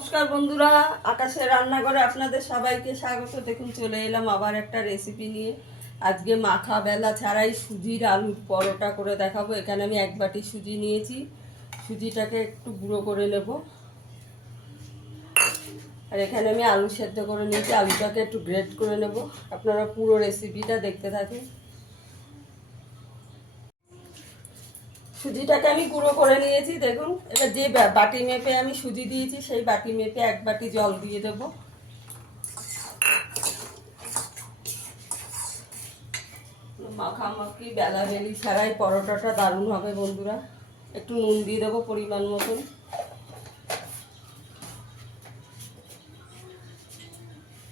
নমস্কার বন্ধুরা, আকাশের রান্নাঘরে আপনাদের সবাইকে স্বাগত। দেখুন, চলে এলাম আবার একটা রেসিপি নিয়ে। আজকে মাখা বেলা ছাড়াই সুজির আলুর পরোটা করে দেখাবো। এখানে আমি এক বাটি সুজি নিয়েছি। সুজিটাকে একটু গুঁড়ো করে নেব। আর এখানে আমি আলু সেদ্ধ করে নিয়েছি। আলুটাকে একটু গ্রেট করে নেব। আপনারা পুরো রেসিপিটা দেখতে থাকুন। সুজিটাকে আমি গুঁড়ো করে নিয়েছি, দেখুন। এবার যে বাটি মেপে আমি সুজি দিয়েছি, সেই বাটি মেপে এক বাটি জল দিয়ে দেবো। মাখামাখি বেলা বেলি ছাড়াই পরোটাটা দারুণ হবে বন্ধুরা। একটু নুন দিয়ে দেবো পরিমাণ মতন।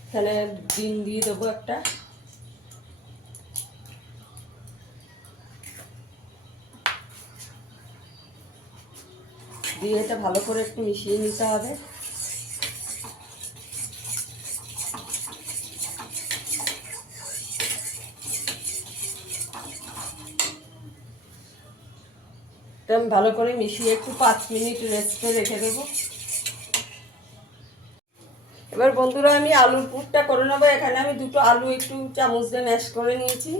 এখানে ডিম দিয়ে দেবো একটা। দিয়ে এটা ভালো করে একটু মিশিয়ে নিতে হবে। ভালো করে মিশিয়ে একটু পাঁচ মিনিট রেস্টে রেখে দেবো। এবার বন্ধুরা আমি আলুর পুরটা করে নেব। এখানে আমি দুটো আলু একটু চামচ দিয়ে ম্যাশ করে নিয়েছি।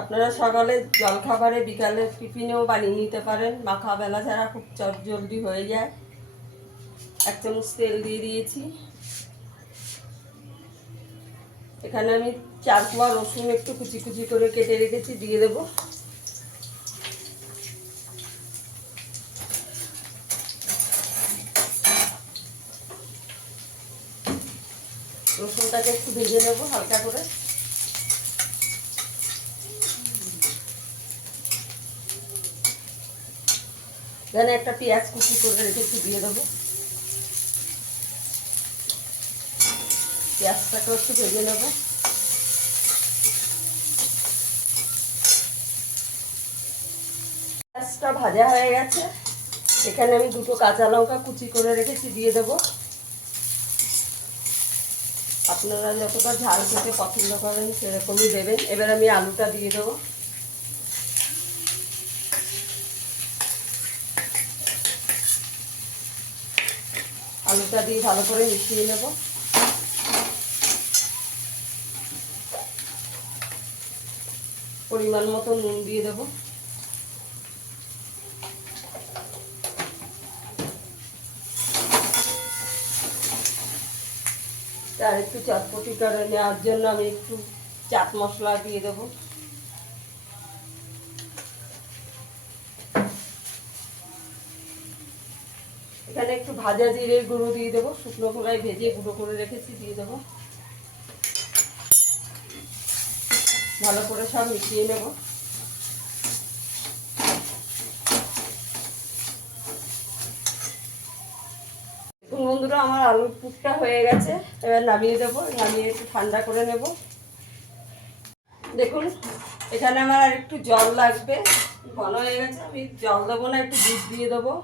আপনারা সকালে জলখাবারে, বিকালে টিফিনেও বানিয়ে নিতে পারেন। মাখা বেলা ছাড়া খুব চট জলদি হয়ে যায়। এক চামচ তেল দিয়ে দিয়েছি। এখানে আমি চার কোয়া রসুন একটু কুচি কুচি করে কেটে রেখেছি, দিয়ে দেবো। রসুনটাকে একটু ভেজে নেব হালকা করে। এখানে একটা পেঁয়াজ কুচি করে রেখেছি দিয়ে দেবো। পেঁয়াজটাকে একটু ভেজে নেব। পেঁয়াজটা ভাজা হয়ে গেছে। এখানে আমি দুটো কাঁচা লঙ্কা কুচি করে রেখেছি, দিয়ে দেবো। আপনারা যতটা ঝাল খেতে পছন্দ করেন সেরকমই দেবেন। এবার আমি আলুটা দিয়ে দেবো। আলুটা দিয়ে ভালো করে মিশিয়ে নেব। পরিমাণ মতো নুন দিয়ে দেব। আর একটু চটপটি করে নেওয়ার জন্য আমি একটু চাট মশলা দিয়ে দেবো। এখানে একটু ভাজা জিরে গুঁড়ো দিয়ে দেবো, শুকনো খোলায় ভেজে গুঁড়ো করে রেখেছি, দিয়ে দেবো। ভালো করে সব মিশিয়ে নেব। বন্ধুরা, আমার আলুর পুরটা হয়ে গেছে, এবার নামিয়ে দেবো, নামিয়ে একটু ঠান্ডা করে নেব। দেখুন, এখানে আমার আর একটু জল লাগবে, ঘন হয়ে গেছে, আমি জল দেবো না, একটু দুধ দিয়ে দেবো।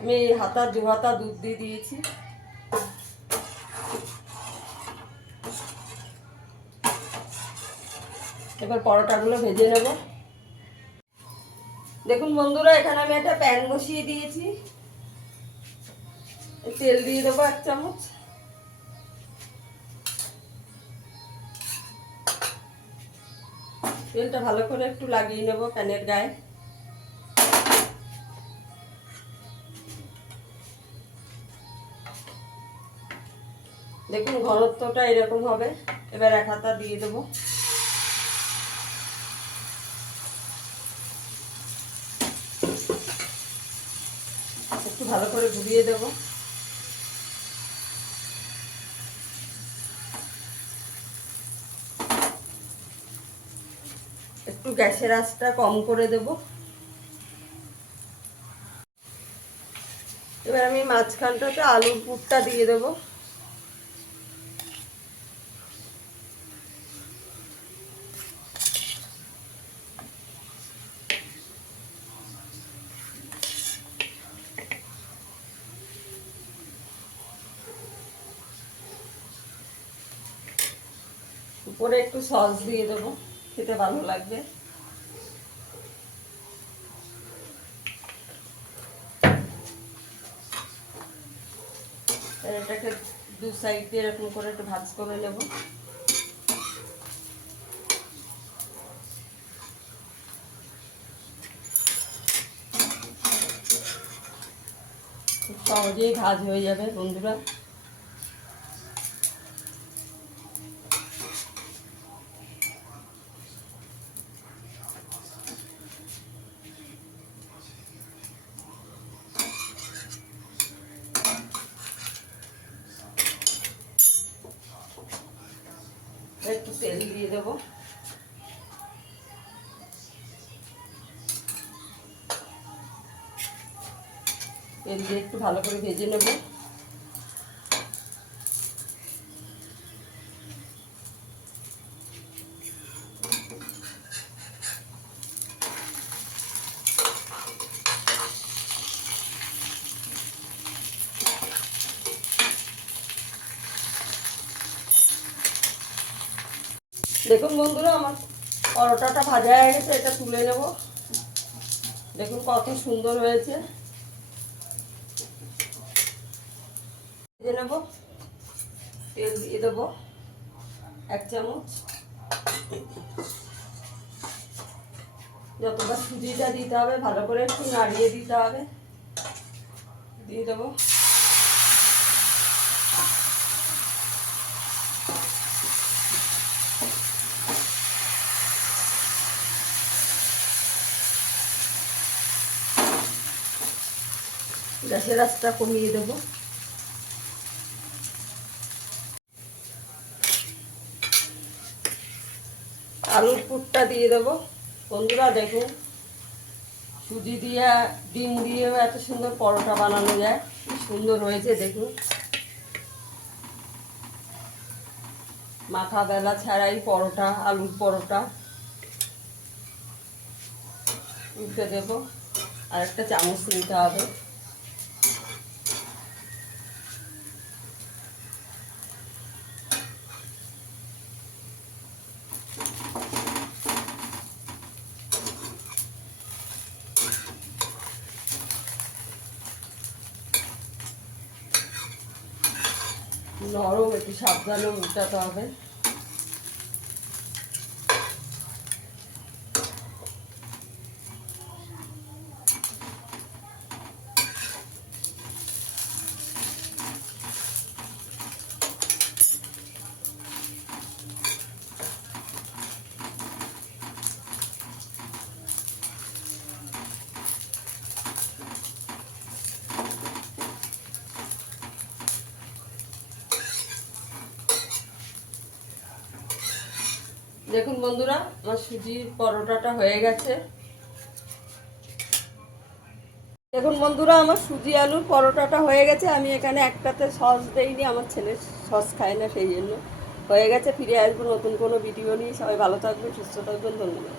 আমি হাতা দু হাতা দুধ দিয়ে দিয়েছি। এবার পরোটাগুলো ভেজে নেব। দেখুন বন্ধুরা, এখানে আমি একটা প্যান বসিয়ে দিয়েছি। তেল দিয়ে দেবো এক চামচ। তেলটা ভালো করে একটু লাগিয়ে নেব প্যানের গায়ে। দেখুন, ঘনত্বটা এরকম হবে। এবার এক হাতা দিয়ে দেবো। একটু ভালো করে ঘুরিয়ে দেবো। একটু গ্যাসের আঁচটা কম করে দেব। এবার আমি মাঝখানটাতে আলুর পুরটা দিয়ে দেবো। উপরে একটু সস দিয়ে দেবো, খেতে ভালো লাগবে। এটাকে দু সাইড দিয়ে এরকম করে একটু ভাজ করে নেব। খুব সহজেই ভাজ হয়ে যাবে, বন্ধুরা। তেল দিয়ে দেবো তেল দিয়ে একটু ভালো করে ভেজে নেব দেখুন বন্ধুরা, আমার পরোটাটা ভাজা হয়ে গেছে, এটা তুলে নেব। দেখুন কত সুন্দর হয়েছে। ভেজে নেব, তেল দিয়ে দেবো, এক চামচ। যতটা সুজিটা দিতে হবে, ভালো করে একটু নাড়িয়ে দিতে হবে। দিয়ে দেবো। গ্যাসের আঁচটা কমিয়ে দেবো। আলুর পুরটা দিয়ে দেবো। বন্ধুরা দেখুন, সুজি দিয়ে, ডিম দিয়েও এত সুন্দর পরোটা বানানো যায়। সুন্দর হয়েছে দেখুন। মাথা বেলা ছাড়াই পরোটা, আলুর পরোটা উঠে দেবো। আর একটা চামচ নিতে হবে। নরম একটু সাবধানে উল্টাতে হবে। দেখুন বন্ধুরা, আমার সুজির পরোটাটা হয়ে গেছে। দেখুন বন্ধুরা, আমার সুজি আলুর পরোটাটা হয়ে গেছে। আমি এখানে একটাতে সস দেইনি, আমার ছেলে সস খায় না, সেই জন্য হয়ে গেছে। ফিরে আসব নতুন কোনো ভিডিও নিয়ে। সবাই ভালো থাকবে সুস্থ থাকবেন, ধন্যবাদ।